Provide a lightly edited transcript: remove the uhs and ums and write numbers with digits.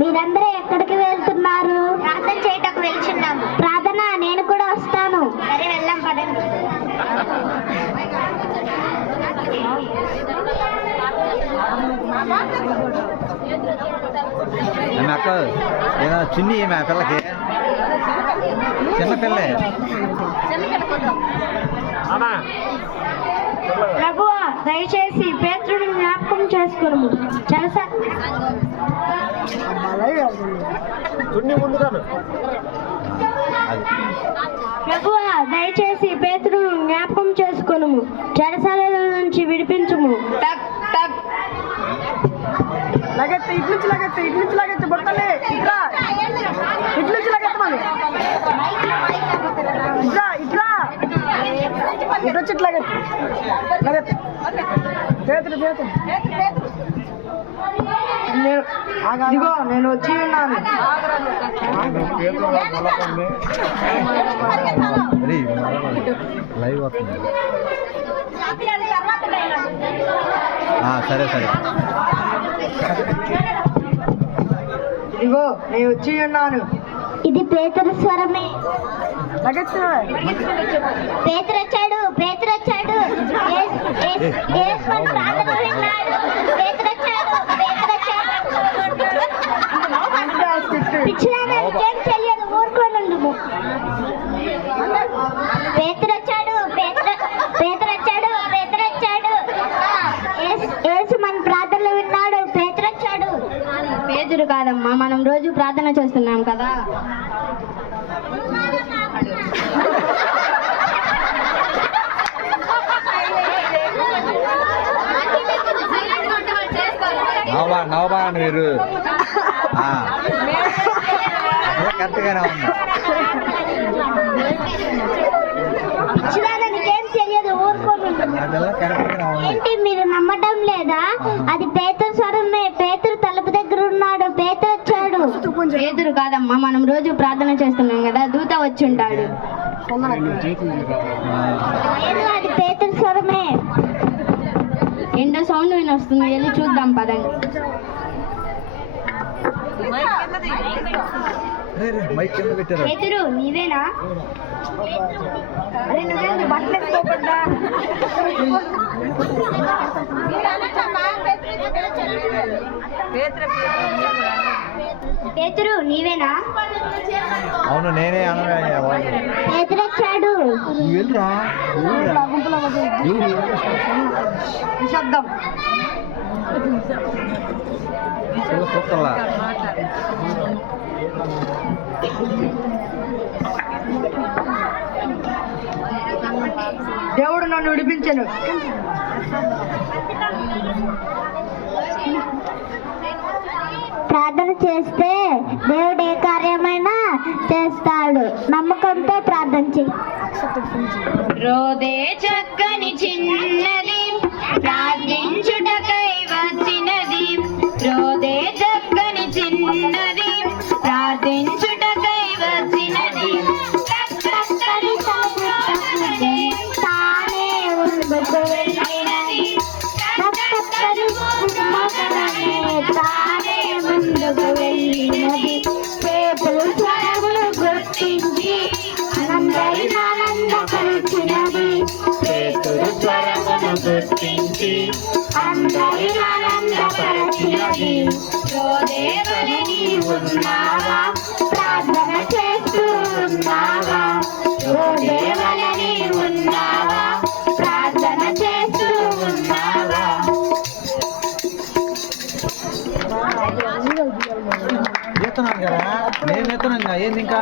మీరందరూ ఎక్కడికి వెళ్తున్నారు? ప్రార్థన చేయటకు వెళ్తున్నాము. ప్రార్థన, నేను కూడా వస్తాను. సరే, వెళ్దాం పదండి. అక్క చిన్ని ఏమి ఆ పిల్లకి చిన్న పిల్లే. ప్రభువా, దయచేసి పేతురుని జ్ఞాపకం చేసుకును. ప్రభువా, దయచేసి పేతురుని జ్ఞాపకం చేసుకును. చెరసాల నుంచి విడిపించుము. లగెత్తే ఇటు నుంచి లగెత్తే బొట్టలే ఇట్లా ఇటు నుంచి లగెత్త మరి ఇట్లా వచ్చి ఇట్లా లగెత్తే ఇదిగో నేను వచ్చి ఉన్నాను. లైవ్ వస్తుంది. సరే సరే. ఇదిగో నేను వచ్చి ఉన్నాను. ఇది పేతురు స్వరమే. పేతురు వచ్చాడు. తెలియదు, ఊరుకోనుండుము. పేతురు వచ్చాడు. యేసు మన ప్రార్థనలు విన్నాడు. పేతురు వచ్చాడు. పేతురు కాదమ్మా, మనం రోజు ప్రార్థన చేస్తున్నాం కదా. నవబా మీరు కరెక్ట్గానే ఉంది. నీకేం తెలియదు, ఏంటి మీరు నమ్మటం లేదా? అది పేతురు స్వరమే. పేతురు తలుపు దగ్గర ఉన్నాడు. పేతురు వచ్చాడు. పేతురు కాదమ్మా, మనం రోజు ప్రార్థన చేస్తున్నాం కదా, దూత వచ్చి ఉంటాడు. అది పేతురు స్వరమే. ఏంటో సౌండ్ వినొస్తుంది, వెళ్ళి చూద్దాం పదండి. పేతురు, నీవేనా? పేతురు, నీవేనా? అవును, నేనే. పేతురు వచ్చాడు. నిశ్శబ్దం. దేవుడు నన్ను విడిపించను. ప్రార్థన చేస్తే దేవుడు ఏ కార్యమైనా చేస్తాడు. నమ్మకంతో ప్రార్థన చేయి. రోదే చక్కని చిన్నది, ప్రార్థించుటకై వచ్చినది. రోదే చక్కని చిన్నది, ప్రార్థించుటకై వచ్చినది. తానే ముందుకు వెళ్ళినది. తానే ముందుకు వెళ్ళినది. పేతురు స్వరమును గుర్తించి ఆనందపరిచినది. పేతురు స్వరమును గుర్తించి అందరిని ఆనందపరిచినది. రోదేవలని ఉన్నావా? ప్రార్థన చేస్తూ ఉన్నావా? రోదేవలని ఉన్నావా? ప్రార్థన చేస్తూ ఉన్నావా? ఎత్తున్నాను కదా, నేను ఎత్తున్నాను. ఏంది ఇంకా